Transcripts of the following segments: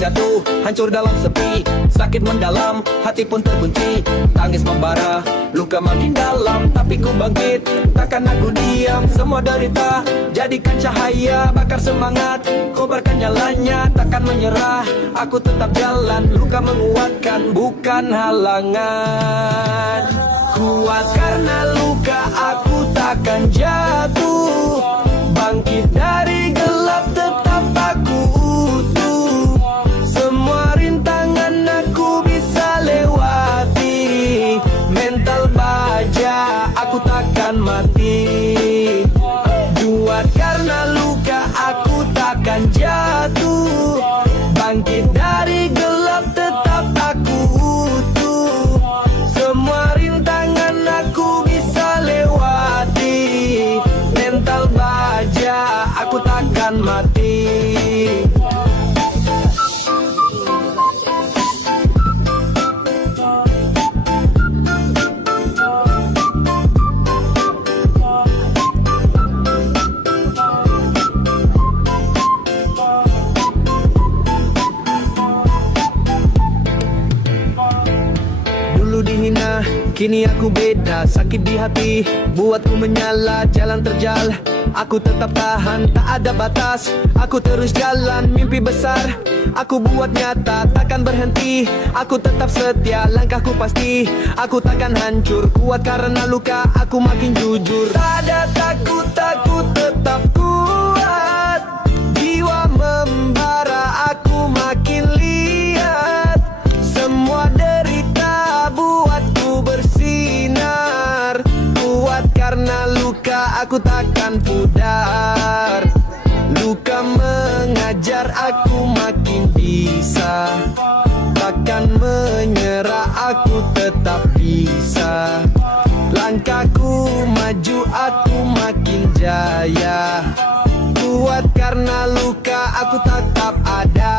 jatuh, hancur dalam sepi. Sakit mendalam, hati pun terkunci. Tangis membara, luka makin dalam. Tapi ku bangkit, takkan aku diam. Semua derita, jadikan cahaya. Bakar semangat, kobarkan nyalanya. Takkan menyerah, aku tetap jalan. Luka menguatkan, bukan halangan. Kuat karena luka, aku takkan jatuh. Bangkit dari gelap, tetap aku utuh. Semua rintangan aku bisa lewati. Mental baja, aku takkan mati. Kuat karena luka, aku takkan jatuh. Bangkit dari gelap, tetap aku utuh. Semua rintangan aku bisa lewati. Mental baja, aku takkan mati. Dulu dihina, kini aku beda. Sakit di hati, buatku menyala. Jalan terjal, aku tetap tahan. Tak ada batas, aku terus jalan. Mimpi besar, aku buat nyata. Takkan berhenti, aku tetap setia. Langkahku pasti, aku takkan hancur. Kuat karena luka, aku makin jujur. Tak ada takut, aku tetap kuat. Jiwa membara, aku makin lihat. Semua derita buatku bersinar. Kuat karena luka, aku takkan pudar. Luka mengajar, aku makin bisa. Takkan menyerah, aku tetap bisa. Langkahku maju, aku makin jaya. Kuat karena luka, aku tetap ada.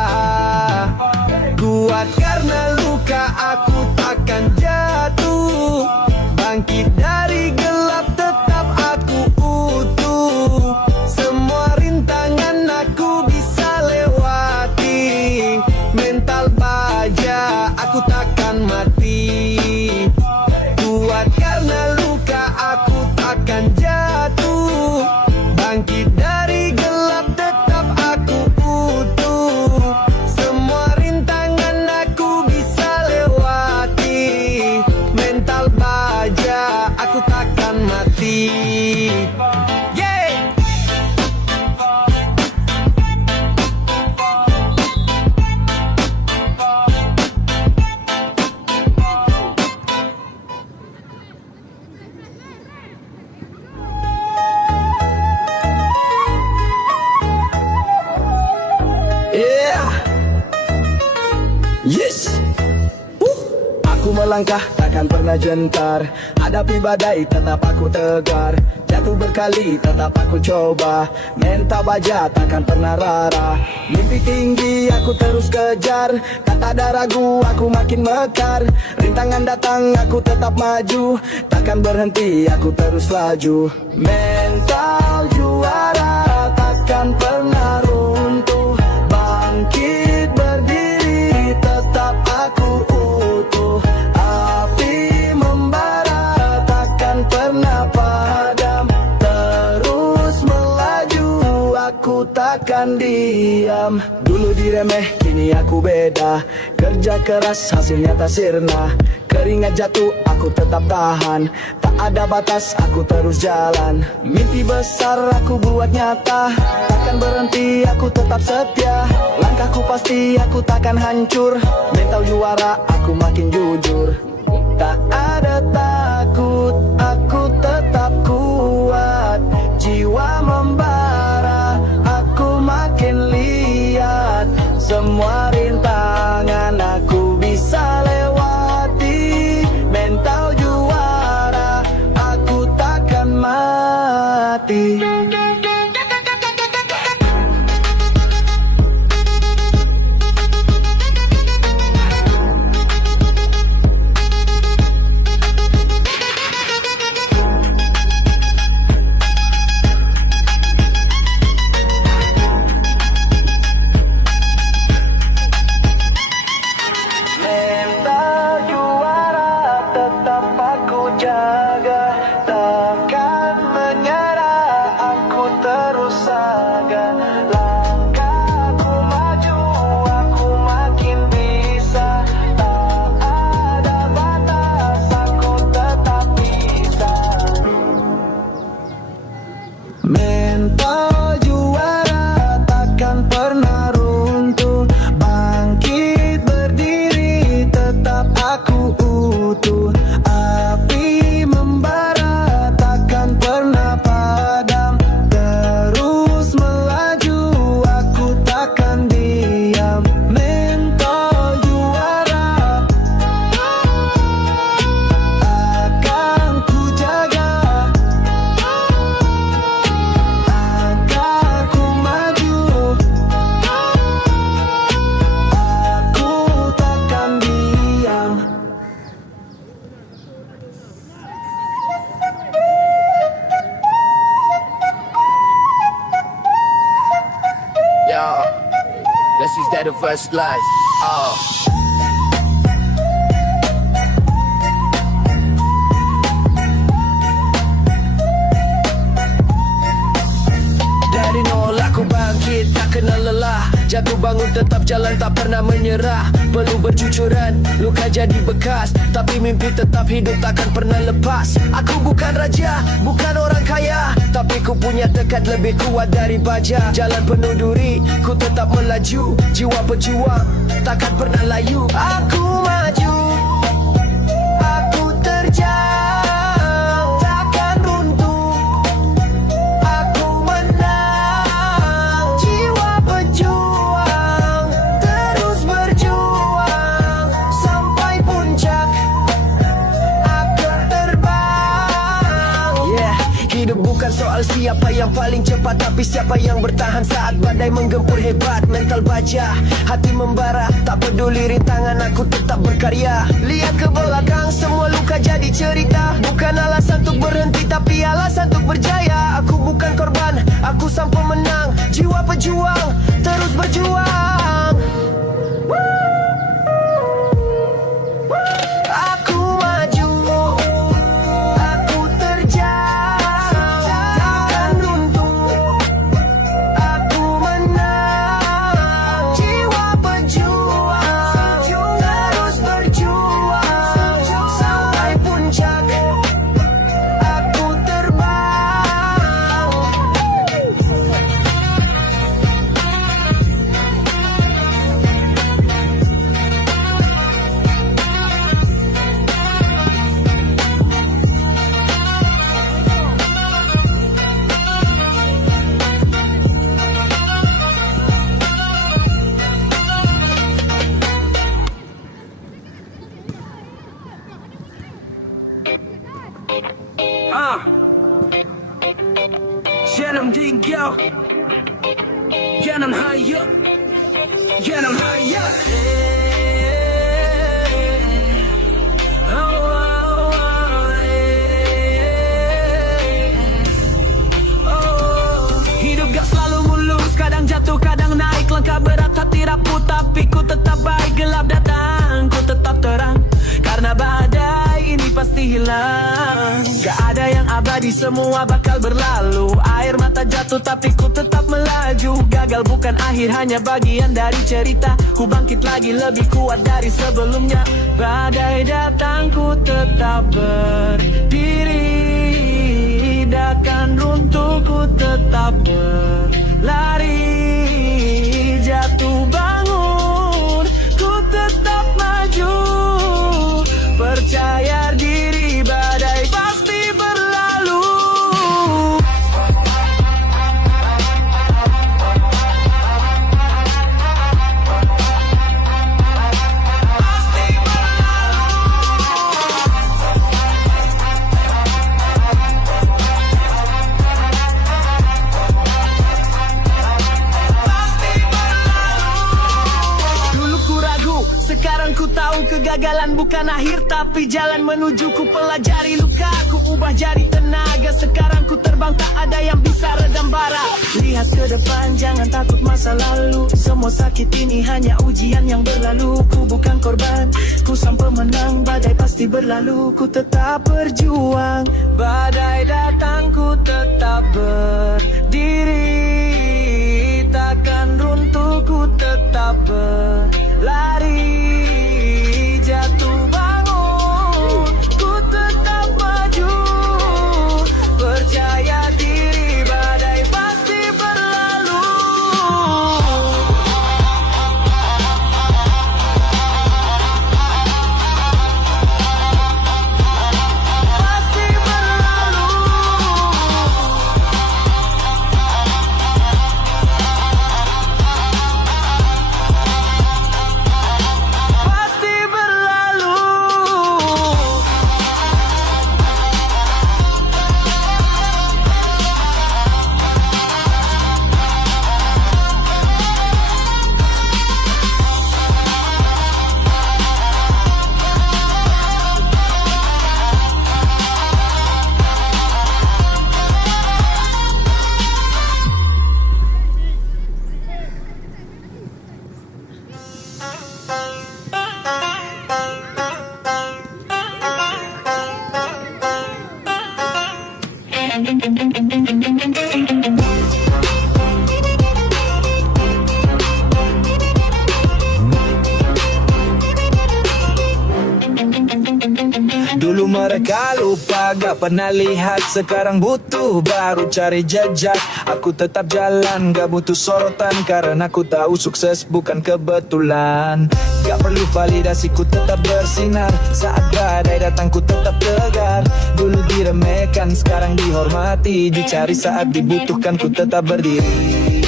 Kuat karena luka, aku takkan jatuh. Bangkit dari gelap, tetap aku utuh. Semua rintangan aku bisa lewati. Mental baja, aku takkan mati. Kuat karena luka, aku takkan jatuh. Bangkit dari gelap, tetap aku utuh. Semua rintangan aku bisa lewati. Mental baja, aku takkan mati. Yeah! Yeah! Yes! Aku melangkah, takkan pernah gentar. Hadapi badai, tetap aku tegar. Jatuh berkali, tetap aku coba. Mental baja, takkan pernah rara. Mimpi tinggi, aku terus kejar. Tak ada ragu, aku makin mekar. Rintangan datang, aku tetap maju. Takkan berhenti, aku terus laju. Mental juara, takkan pernah runtuh. Bangkit berdiri, tetap aku utuh. Api membara, takkan pernah padam. Terus melaju, aku takkan diam. Dulu diremeh, kini aku beda. Kerja keras, hasilnya tak sirna. Keringat jatuh, aku tetap tahan. Tak ada batas, aku terus jalan. Mimpi besar aku buat nyata. Takkan berhenti, aku tetap setia. Langkahku pasti, aku takkan hancur. Mental juara, aku makin jujur. Tak ada takut, aku tetap kuat. Jiwa membara, aku makin lihat. Semua rintangan aku bisa lewati. Mental juara, aku takkan mati. mental juara takkan pernah runtuh. Bangkit berdiri tetap aku utuh. Api membara takkan pernah padam. Terus melaju aku takkan diam. Mental juara akan ku jaga. Akan ku maju. Aku takkan diam. Yo, this is that the first lines. Oh. Dari nol aku bangkit, tak kenal lelah. Jatuh bangun tetap jalan, tak pernah menyerah. Perlu berjujuran, luka jadi bekas. Tapi mimpi tetap hidup, takkan pernah lepas. Aku bukan raja, bukan orang kaya, tapi ku punya tekad lebih kuat dari baja. Jalan penuh duri, ku tetap melaju. Jiwa pejuang, takkan pernah layu. Aku maju, aku terjang, takkan runtuh. Aku menang, jiwa pejuang, terus berjuang sampai puncak. Aku terbang. Yeah, hidup bukan soal siapa yang paling cepat, tapi siapa yang bertahan saat badai menggempur hebat. Mental baja, hati membara, tak peduli rintangan aku tetap berkarya. Lihat ke belakang, semua luka jadi cerita. Bukan alasan untuk berhenti, tapi alasan untuk berjaya. Aku bukan korban, aku sang pemenang. Jiwa pejuang, terus berjuang. Aku maju, aku terjang, takkan runtuh. Aku menang, jiwa pejuang, terus berjuang sampai puncak. Aku terbang. Genom dingo, genom höja, genom höja. Hidup gak selalu mulus, kadang jatuh, kadang naik. Langkah berat, hati rapuh, tapi ku tetap baik. Gelap datang, ku tetap terang, karena badai ini pasti hilang. Gak ada yang abadi, semua bakal berlalu. Air mata jatuh, tapi ku tetap melaju. Gagal bukan akhir, hanya bagian dari cerita. Ku bangkit lagi lebih kuat dari sebelumnya. Badai datang, ku tetap berdiri. Takkan runtuh, ku tetap berlari. Jatuh bangun, ku tetap maju. Percaya diri, badai pasti berlalu. Pasti Dulu ku ragu, sekarang ku tahu kegagalan bukan akhir, tapi jalan menuju. Ku pelajari luka, ku ubah jadi tenaga. Sekarang ku terbang, tak ada yang bisa redam bara. Lihat ke depan, jangan takut masa lalu. Semua sakit ini hanya ujian yang berlalu. Ku bukan korban, ku sang pemenang. Badai pasti berlalu, ku tetap berjuang. Badai datang, ku tetap berdiri. Takkan runtuh, ku tetap berlari. Jatuh bangun, ku tetap maju. Percaya diri, badai pasti mereka lupa, gak pernah lihat. Sekarang butuh baru cari jejak. Aku tetap jalan, gak butuh sorotan, karena aku tahu sukses bukan kebetulan. Gak perlu validasi, ku tetap bersinar. Saat badai datang ku tetap tegar. Dulu diremehkan, sekarang dihormati. Dicari saat dibutuhkan, ku tetap berdiri.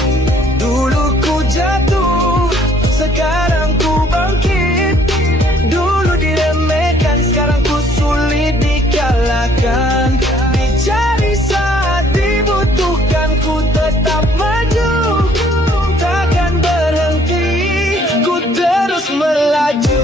Dulu ku jatuh, sekarang ku bangkit. Dulu diremehkan, sekarang ku sulit dikalahkan. Dicari saat dibutuhkan, ku tetap maju. Takkan berhenti, ku terus melaju.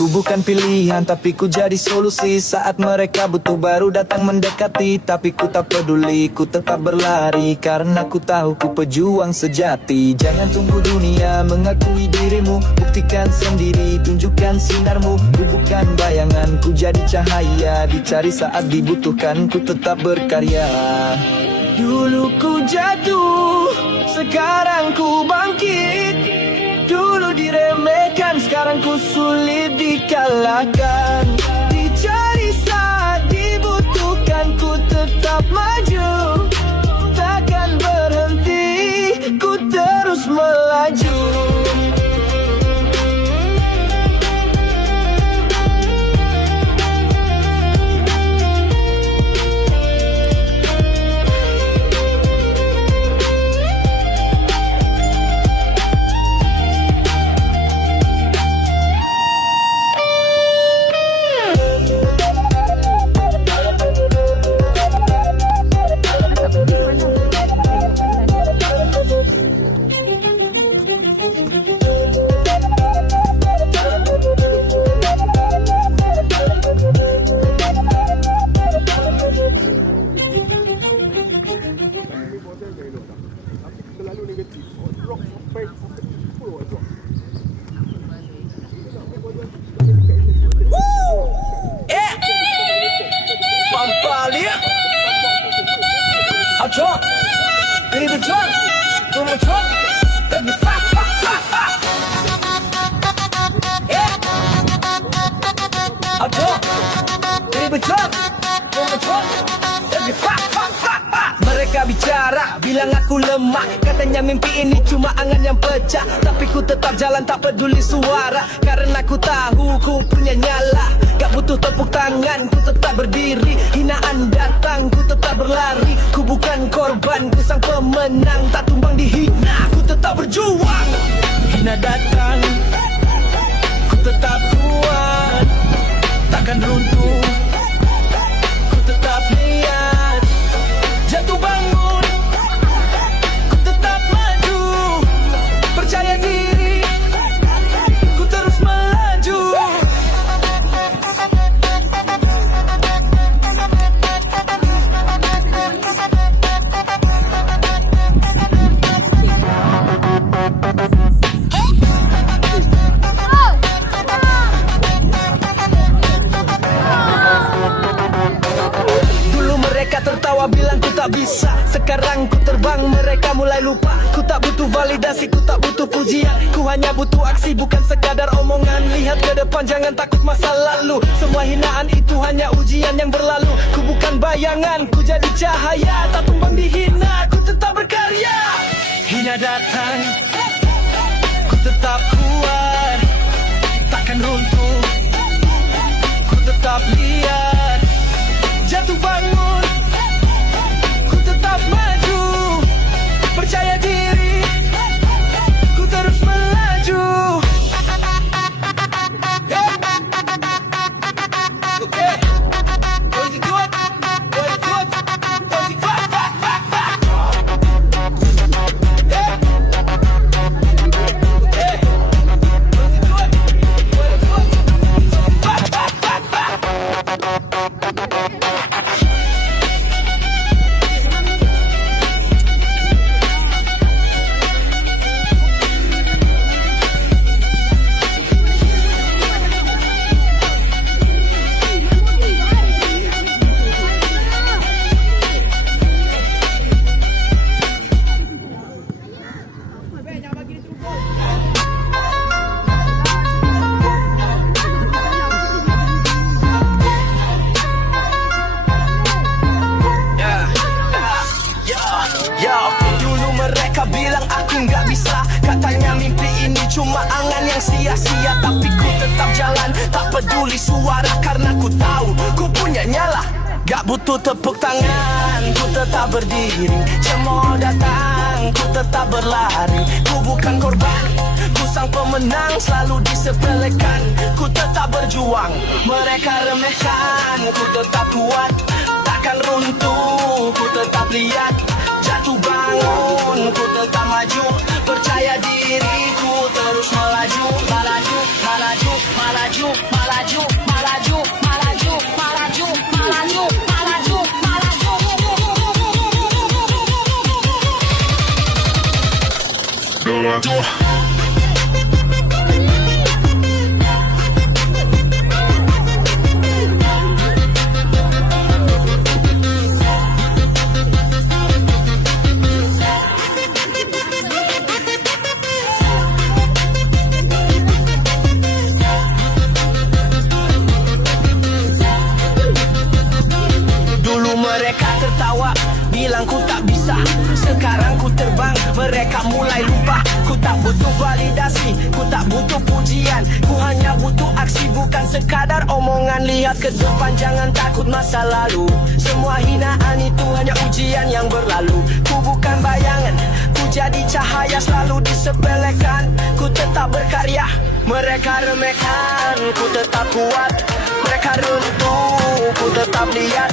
Ku bukan pilihan tapi ku jadi solusi. Saat mereka butuh baru datang mendekati. Tapi ku tak peduli, ku tetap berlari, karena ku tahu ku pejuang sejati. Jangan tunggu dunia mengakui dirimu, buktikan sendiri, tunjukkan sinarmu. Ku bukan bayangan, ku jadi cahaya. Dicari saat dibutuhkan, ku tetap berkarya. Dulu ku jatuh, sekarang ku bangkit. Dulu diremehkan, sekarang ku sulit dikalahkan. Dicari saat dibutuhkan, ku tetap maju. Takkan berhenti, ku terus melaju. Pampalia Hachon Baby John Como John Baby fa fa fa fa Hachon Baby John Como John Baby fa fa fa fa. Mereka bicara, bilang aku lemah. Katanya mimpi ini cuma angan yang pecah. Tapi ku tetap jalan tak peduli suara, karena ku tahu ku punya nyala. Gak butuh tepuk tangan, ku tetap berdiri. Hinaan datang, ku tetap berlari. Ku bukan korban, ku sang pemenang. Tak tumbang dihina, ku tetap berjuang. Hina datang, ku tetap kuat. Takkan runtuh, ku tetap lihat. Jatuh bangun, ku tetap maju. Percaya diri, ku terus melaju. Tertawa bilang ku tak bisa, sekarang ku terbang, mereka mulai lupa. Ku tak butuh validasi, ku tak butuh pujian. Ku hanya butuh aksi, bukan sekadar omongan. Lihat ke depan, jangan takut masa lalu. Semua hinaan itu hanya ujian yang berlalu. Ku bukan bayangan, ku jadi cahaya. Tak tumbang dihina, ku tetap berkarya. Hina datang, ku tetap kuat. Takkan runtuh, ku tetap lihat. Jatuh bangun, tetap maju. Percaya diri, ku terus melaju. Okay. What you doing? What you doing? What you fuck, fuck, fuck, fuck. Yeah. aku nggak bisa. Katanya mimpi ini cuma angan yang sia-sia, tapi ku tetap jalan, tak peduli suara, karena ku tahu ku punya nyala. Gak butuh tepuk tangan, ku tetap berdiri. Cemooh datang, ku tetap berlari. Ku bukan korban, ku sang pemenang, selalu disepelekan. Ku tetap berjuang, mereka remehkan. Ku tetap kuat, takkan runtuh. Ku tetap lihat, jatuh bangun. Ku tetap maju, percaya diriku terus melaju. Melaju, melaju, melaju, melaju, melaju, melaju, melaju, melaju, melaju, melaju. Melaju. Dulu mereka tertawa, bilang ku tak bisa. Sekarang ku terbang, mereka mulai lupa. Ku tak butuh validasi, ku tak butuh pujian. Ku hanya butuh aksi, bukan sekadar omongan. Lihat ke depan, jangan takut masa lalu. Semua hinaan itu hanya ujian yang berlalu. Ku bukan bayangan, ku jadi cahaya, selalu disepelekan. Ku tetap berkarya, mereka remehkan. Ku tetap kuat, mereka runtuh. Ku tetap lihat,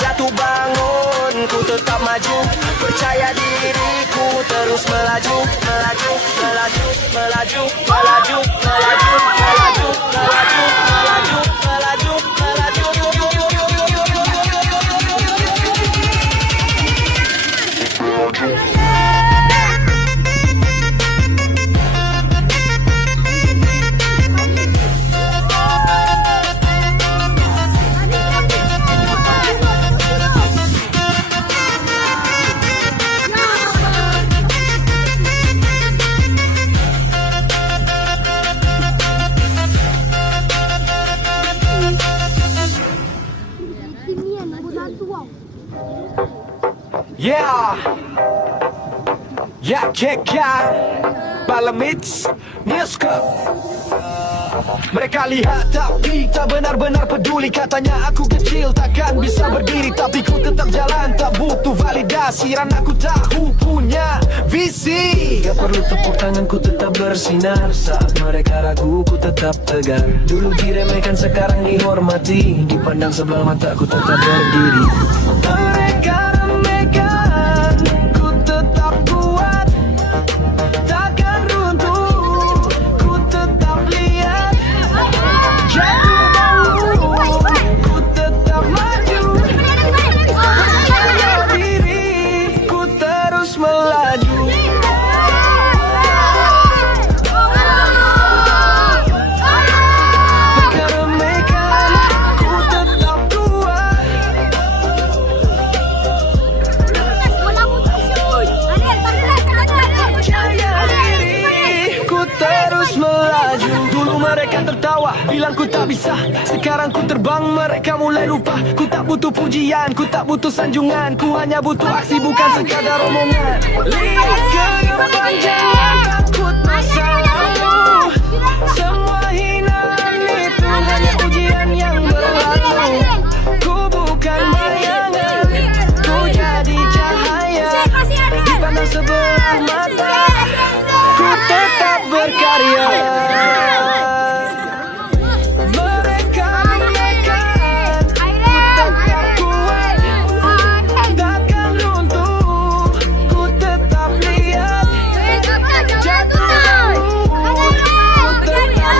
jatuh bangun. Ku tetap maju, percaya diriku terus melaju. Melaju, melaju, melaju, melaju, melaju, melaju, melaju, melaju, melaju, melaju. Yeah, Balamits Newscup. Mereka lihat tapi tak benar-benar peduli. Katanya aku kecil takkan bisa berdiri, tapi ku tetap jalan, tak butuh validasi. Karena aku tahu punya visi. Gak perlu tepuk tangan, ku tetap bersinar. Saat mereka ragu, ku tetap tegar. Dulu diremehkan, sekarang dihormati. Dipandang sebelah mata, ku tetap berdiri. Mereka remehkan, ku tetap kuat, takkan runtuh. Ku tetap lihat, jatuh bangun. Ku tetap maju, percaya diri. Ku terus melaju. Mereka remehkan, ku tetap kuat. Percaya diri, ku terus melaju. Dulu mereka tertawa, bilang ku tak bisa. Sekarang ku terbang, mereka mulai lupa. Ku tak butuh pujian, ku tak butuh sanjungan. Ku hanya butuh aksi, bukan sekadar omongan. Lihat ke depan, jangan takut masa lalu. Semua hinaan itu hanya ujian yang berlalu. Ku bukan bayangan, ku jadi cahaya. Dipandang sebelah mata, ku tetap berkarya. Mereka remehkan, ku tetap kuat, takkan runtuh. Ku tetap lihat, jatuh bangun. Ku tetap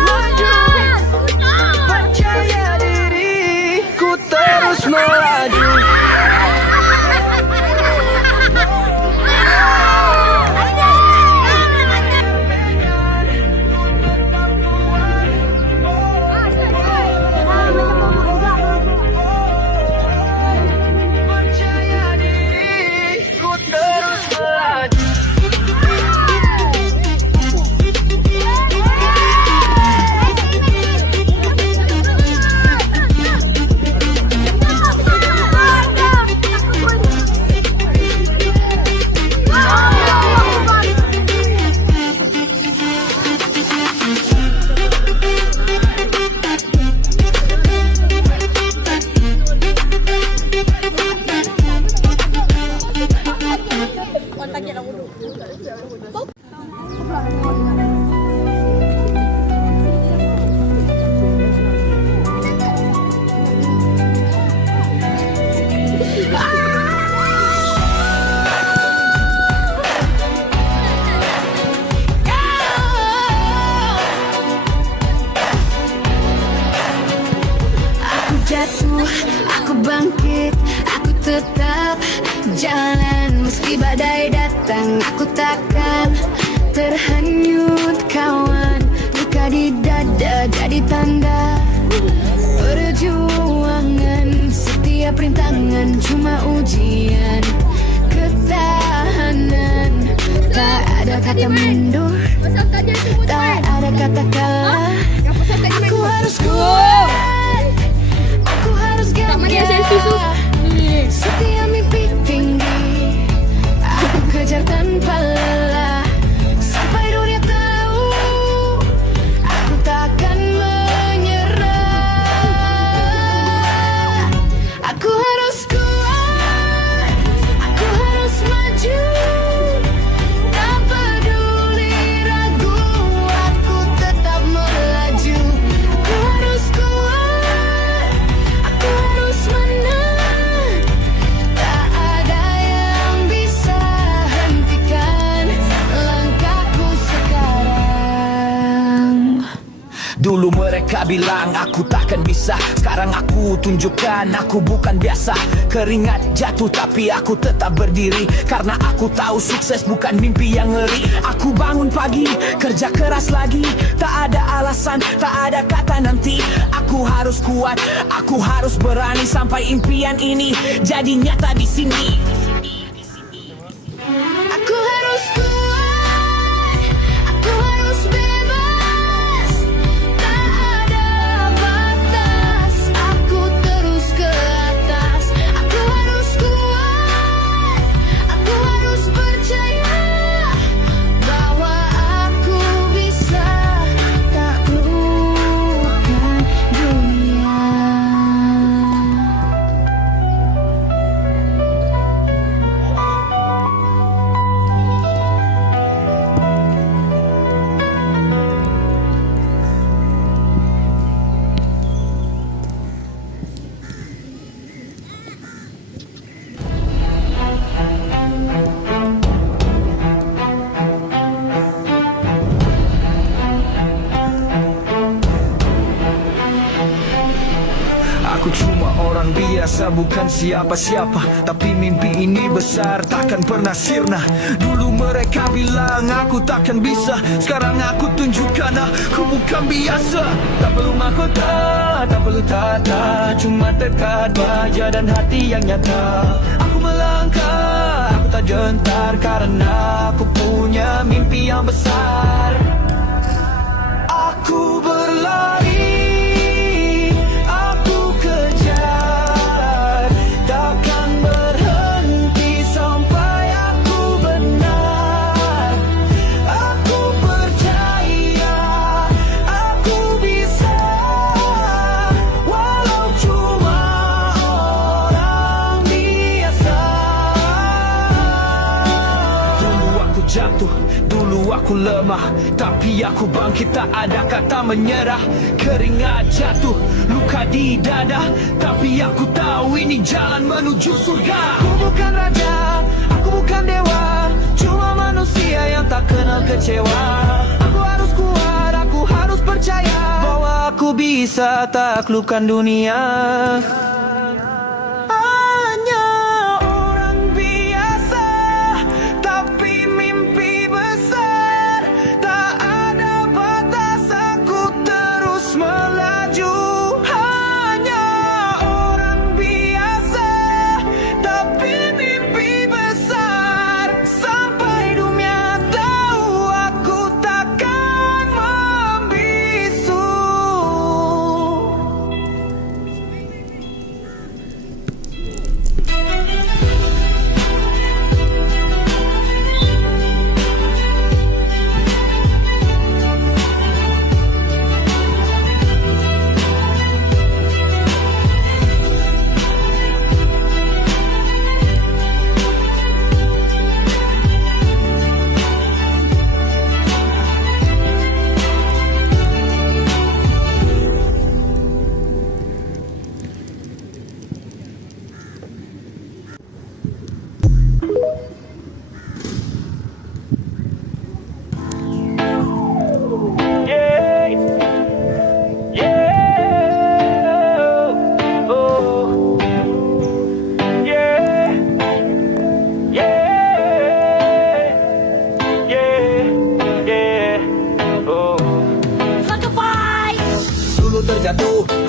tetap jalan meski badai datang. Aku takkan terhanyut kawan. Luka di dada jadi tanda perjuangan. Setiap rintangan cuma ujian ketahanan. Tak ada kata mundur, tak ada kata kalah. Aku harus kuat, aku harus gagah. Setiap mimpi tinggi aku kejar tanpa lelah. Sampai dunia tahu aku takkan menyerah. Aku harus kuat, aku harus maju. Tak peduli ragu, aku tetap melaju. Aku harus kuat, aku harus menang. Tak ada yang bisa hentikan langkahku sekarang. Dulu mereka bilang aku takkan bisa, sekarang aku tunjukkan aku bukan biasa. Keringat jatuh tapi aku tetap berdiri, karena aku tahu sukses bukan mimpi yang ngeri. Aku bangun pagi, kerja keras lagi, tak ada alasan, tak ada kata nanti. Aku harus kuat, aku harus berani sampai impian ini jadi nyata di sini. Aku harus kuat, aku harus bebas. Tak ada batas, aku terus ke atas. Aku harus kuat, aku harus percaya bahwa aku bisa taklukkan dunia. Aku cuma orang biasa, bukan siapa-siapa. Tapi mimpi ini besar, takkan pernah sirna. Dulu mereka bilang aku takkan bisa, sekarang aku tunjukkan aku bukan biasa. Tak perlu mahkota, tak perlu tata, cuma tekad, wajah dan hati yang nyata. Aku melangkah, aku tak gentar, karena aku punya mimpi yang besar. Aku berlari, aku kejar, takkan berhenti sampai aku benar. Aku percaya aku bisa, walau cuma orang biasa. Dulu aku jatuh, dulu aku lemah, tapi aku bangkit, tak ada kata menyerah. Keringat jatuh, luka di dada, tapi aku tahu ini jalan menuju surga. Aku bukan raja, aku bukan dewa, cuma manusia yang tak kenal kecewa. Aku harus kuat, aku harus percaya bahwa aku bisa taklukkan dunia. Hanya orang biasa, tapi mimpi besar. Tak ada batas, aku terus melaju. Hanya orang biasa, tapi mimpi besar. Sampai dunia tahu aku takkan membisu.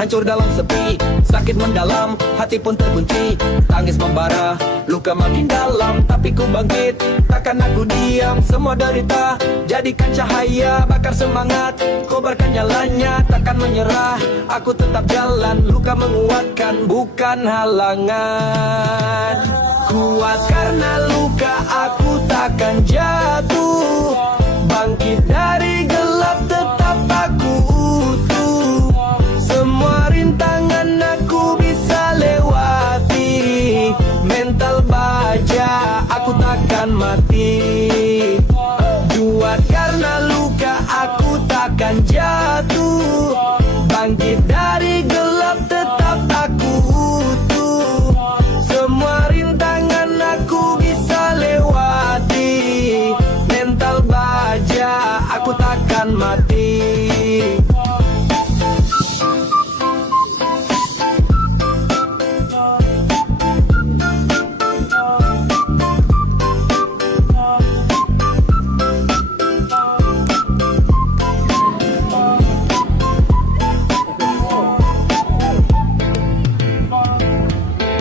hancur dalam sepi. Sakit mendalam, hati pun terkunci. Tangis membara, luka makin dalam. Tapi ku bangkit, takkan aku diam. Semua derita, jadikan cahaya. Bakar semangat, kobarkan nyalanya. Takkan menyerah, aku tetap jalan. Luka menguatkan, bukan halangan. Kuat karena luka, aku takkan jatuh. Bangkit dari gelap, tetap aku utuh. Semua rintangan aku bisa lewati. Mental baja, aku takkan mati. Kuat karena luka, aku takkan jatuh. Bangkit dari gelap, tetap aku utuh. Semua rintangan aku bisa lewati. Mental baja, aku takkan mati.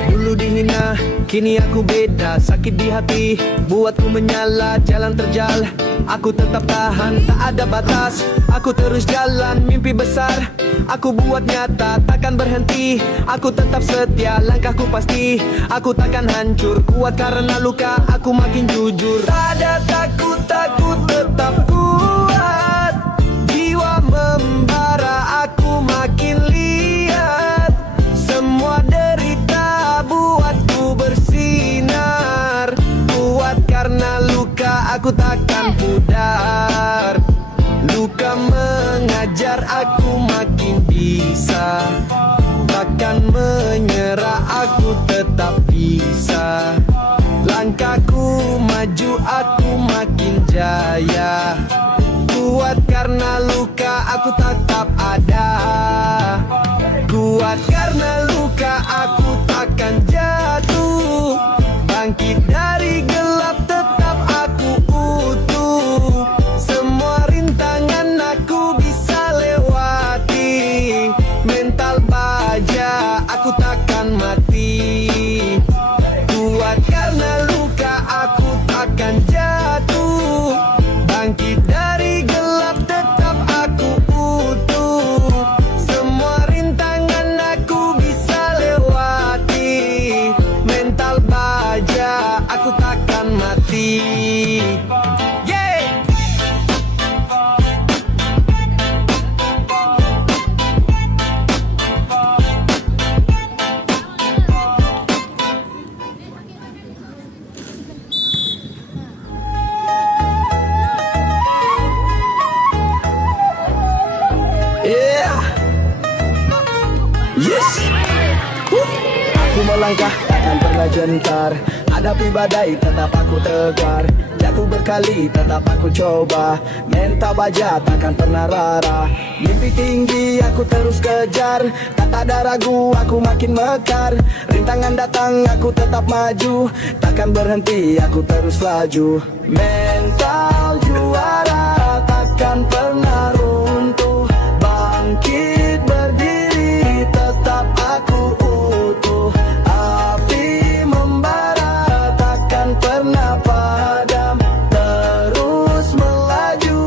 Dulu dihina, kini aku beda. Sakit di hati, buatku menyala. Jalan terjal, aku tetap tahan. Tak ada batas, aku terus jalan. Mimpi besar, aku buat nyata. Takkan berhenti, aku tetap setia. Langkahku pasti, aku takkan hancur. Kuat karena luka, aku makin jujur. Tak ada takut, takut tetap kuat. Jiwa membara, aku makin lihat. Semua derita buatku bersinar. Kuat karena luka, aku takkan pudar. Luka mengajar, aku makin bisa. Takkan menyerah, aku tetap bisa. Langkahku maju, aku makin jaya. Kuat karena luka, aku tetap ada. Kuat karena luka, aku takkan jatuh. Bangkit dari gelap, tetap aku utuh. Semua rintangan aku bisa lewati. Mental baja, aku takkan mati. Kuat karena luka, aku takkan jatuh. Bangkit dari gelap, tetap aku utuh. Semua rintangan aku bisa lewati. Mental baja, aku takkan mati. Yeah! Yeah. Yes. Aku melangkah, takkan pernah gentar. Hadapi badai, tetap aku tegar. Jatuh berkali, tetap aku coba. Mental baja, takkan pernah rara. Mimpi tinggi, aku terus kejar. Tak ada ragu, aku makin mekar. Rintangan datang, aku tetap maju. Takkan berhenti, aku terus laju. Mental juara, takkan pernah runtuh. Bangkit berdiri, tetap aku utuh. Api membara, takkan pernah padam. Terus melaju,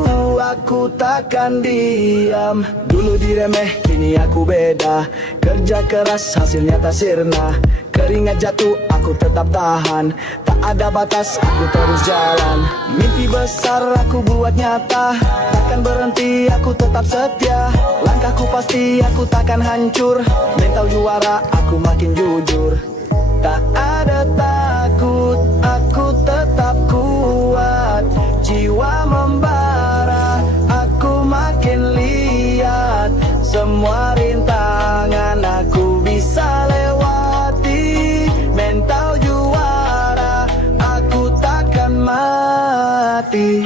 aku takkan diam. Dulu diremeh, kini aku beda. Kerja keras, hasilnya tak sirna. Keringat jatuh, aku tetap tahan. Tak ada batas, aku terus jalan. Mimpi besar aku buat nyata. Takkan berhenti, aku tetap setia. Langkahku pasti, aku takkan hancur. Mental juara, aku makin jujur. Tak ada takut, aku tetap kuat. Jiwa membara, aku makin lihat. Semua rintangan aku bisa lewati. Mental juara, aku takkan mati.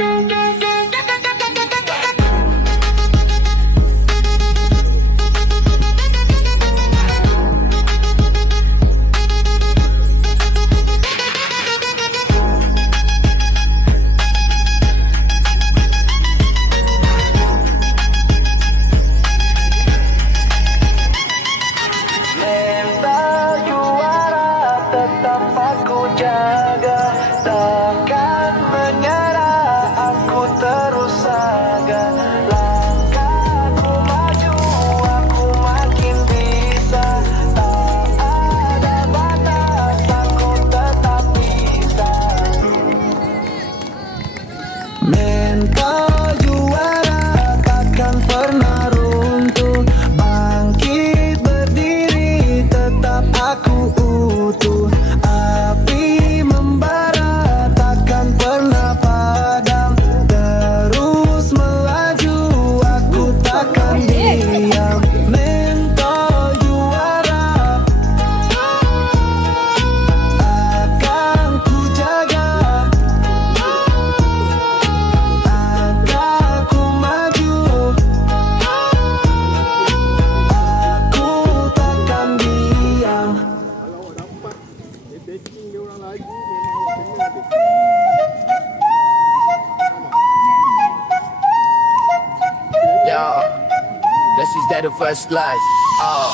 tetap aku jaga. Takkan menyerah, aku terus saga. Langkahku maju, aku makin bisa. Tak ada batas, aku tetap bisa. Mental juara takkan pernah runtuh. Bangkit berdiri, tetap aku utuh. Api membara takkan pernah padam. Terus melaju, aku takkan diam. Mental juara akan ku jaga. Langkahku maju, aku takkan diam. Yo, this is that the first life. Oh.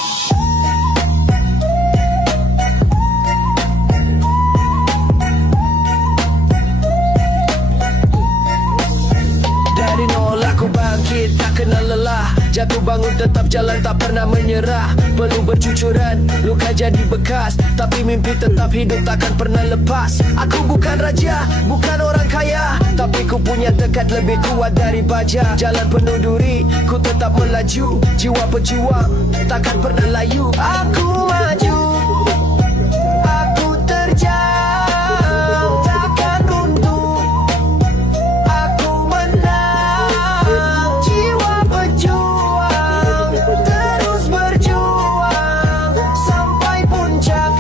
Dari nol aku bangkit, tak kenal lelah. Jatuh bangun tetap jalan, tak pernah menyerah. Peluh bercucuran, luka jadi bekas. Tapi mimpi tetap hidup, takkan pernah lepas. Aku bukan raja, bukan orang kaya, tapi ku punya tekad lebih kuat dari baja. Jalan penuh duri, ku tetap melaju. Jiwa pejuang, takkan pernah layu. Aku maju, aku terjang, takkan runtuh. Aku menang, jiwa pejuang, terus berjuang sampai puncak.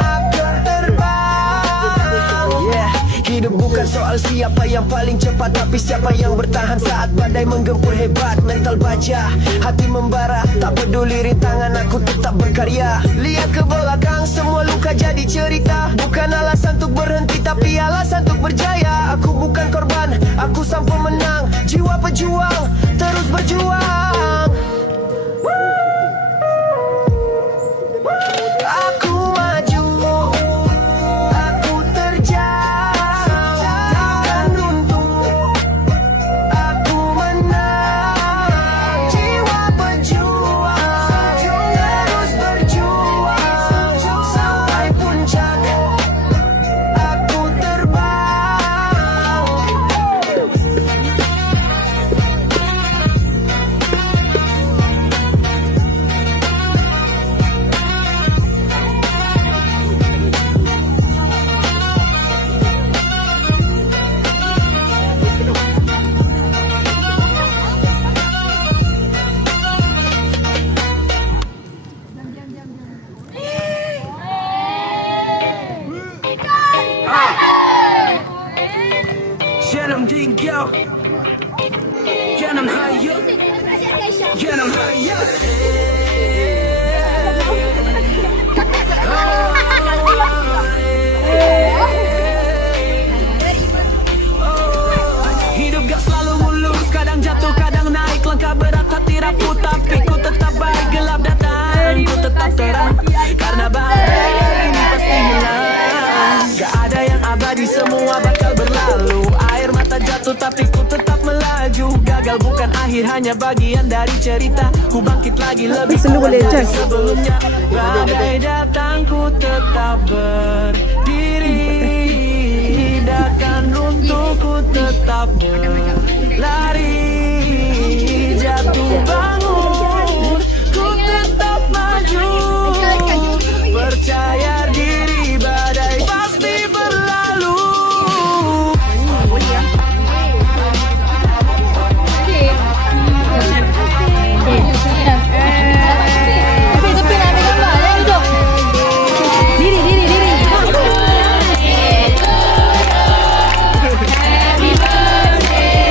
Akan terbang. Yeah, hidup bukan soal siapa yang paling cepat, tapi siapa yang bertahan saat badai menggempur hebat. Mental baja, hati membara, tak peduli rintangan, aku tetap berkarya. Lihat ke belakang, semua luka jadi cerita. Bukan alasan untuk berhenti, tapi alasan untuk berjaya. Aku bukan korban, aku sang pemenang. Jiwa pejuang, terus berjuang. Aku maju, aku terjang, takkan runtuh. Aku menang, jiwa pejuang, terus berjuang sampai puncak. Aku terbang. Jangan tinggal, jangan hayat, jangan hayat. Hidup gak selalu mulus, kadang jatuh, kadang naik. Langkah berat, hati rapuh, tapi ku tetap baik. Gelap datang, ku tetap terang. Karena badai ini pasti hilang. Gak ada yang abadi, semua bakal berlalu. Air mata jatuh, tapi ku tetap melaju. Gagal bukan akhir, hanya bagian dari cerita. Ku bangkit lagi lebih kuat dari sebelumnya. Badai datang, ku tetap berdiri. Takkan runtuh, ku tetap berlari. Jatuh bangun, ku tetap maju. Percaya diri, badai pasti berlalu. Tapi nak ambil gambar, jangan duduk. Diri. Happy birthday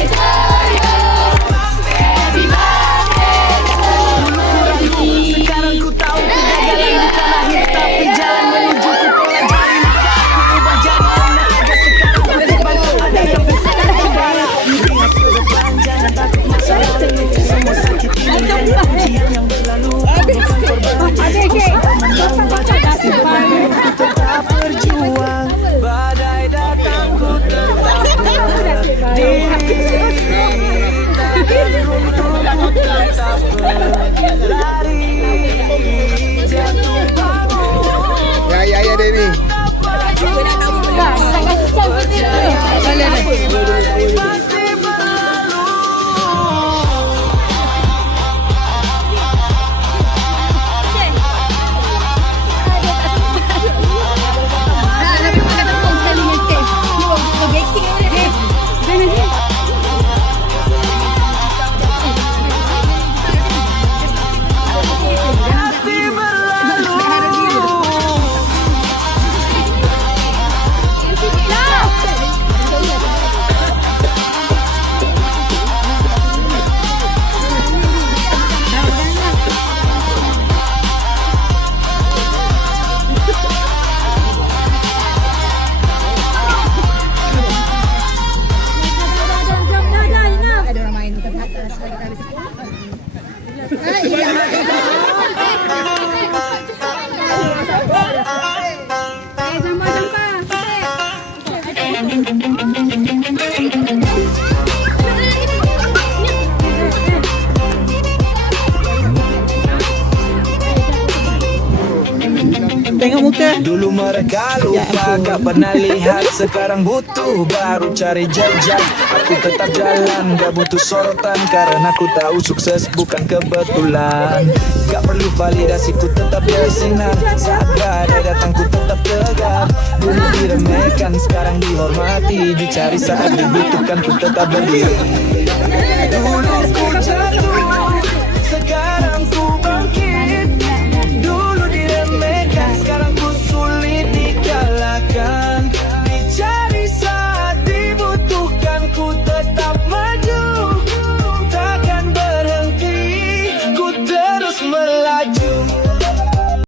Dulu mereka lupa, gak pernah lihat. Sekarang butuh, baru cari jejak. Aku tetap jalan, gak butuh sorotan. Karena aku tahu sukses bukan kebetulan. Gak perlu validasi, ku tetap bersinar. Saat badai datang, ku tetap tegar. Dulu diremehkan, sekarang dihormati. Dicari saat dibutuhkan, ku tetap berdiri.